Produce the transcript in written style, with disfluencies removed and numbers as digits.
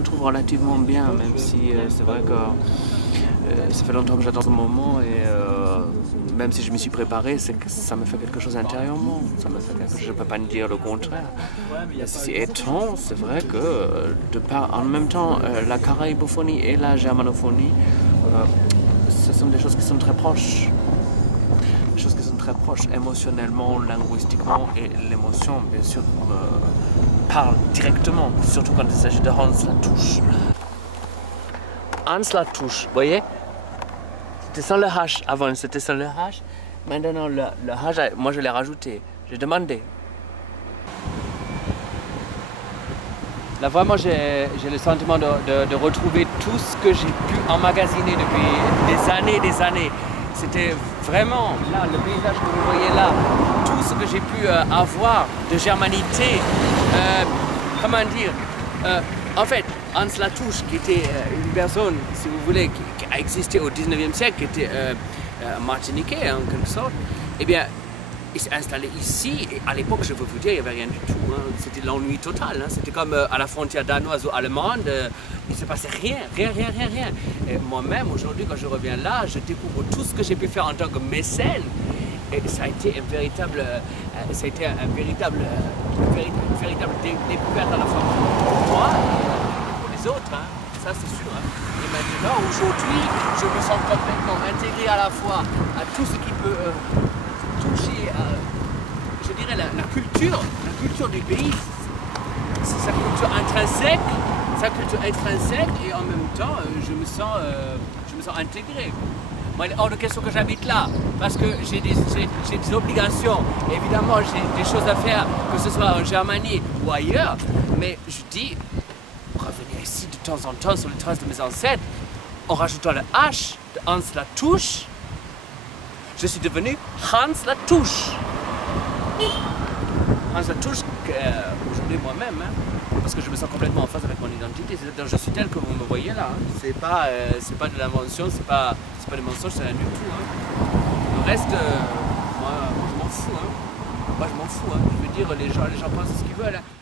me trouve relativement bien, même si c'est vrai que ça fait longtemps que j'attends ce moment et même si je m'y suis préparé, c'est que ça me fait quelque chose intérieurement. Ça me fait quelque chose, je ne peux pas dire le contraire. C'est étonnant, c'est vrai que en même temps, la caraïbophonie et la germanophonie, ce sont des choses qui sont très proches. Des choses qui sont très proches émotionnellement, linguistiquement, et l'émotion, bien sûr, parle directement, surtout quand il s'agit de Hans Latouche. Hans Latouche, vous voyez? C'était sans le H avant, c'était sans le H. Maintenant, le H, moi je l'ai rajouté. J'ai demandé. Là, vraiment, j'ai le sentiment de retrouver tout ce que j'ai pu emmagasiner depuis des années. C'était vraiment, là, le paysage que vous voyez là, tout ce que j'ai pu avoir de germanité. Comment dire en fait, Hans Latouche, qui était une personne, si vous voulez, qui a existé au 19e siècle, qui était martiniquais en quelque sorte, eh bien, il s'est installé ici, et à l'époque, je peux vous dire, il n'y avait rien du tout. Hein. C'était l'ennui total. Hein. C'était comme à la frontière danoise ou allemande, il ne se passait rien. Et moi-même, aujourd'hui, quand je reviens là, je découvre tout ce que j'ai pu faire en tant que mécène. Et ça a été une véritable découverte à la fois pour moi et pour les autres, hein. Ça c'est sûr. Hein. Et maintenant, aujourd'hui, je me sens complètement intégré à la fois à tout ce qui peut toucher, je dirais, la culture du pays, sa culture intrinsèque, et en même temps, je me sens intégré. Moi, il est hors de question que j'habite là, parce que j'ai des obligations. Évidemment, j'ai des choses à faire, que ce soit en Germanie ou ailleurs. Mais je dis, revenir ici de temps en temps sur les traces de mes ancêtres, en rajoutant le H de Hans Latouche, je suis devenu Hans Latouche. Hans Latouche, aujourd'hui moi-même, hein, parce que je me sens complètement en phase avec mon identité. Je suis tel que vous me voyez là. Hein. C'est pas de l'invention, c'est pas des mensonges, c'est rien du tout. Hein. Le reste, moi je m'en fous. Hein. Moi je m'en fous. Hein. Je veux dire, les gens pensent ce qu'ils veulent. Hein.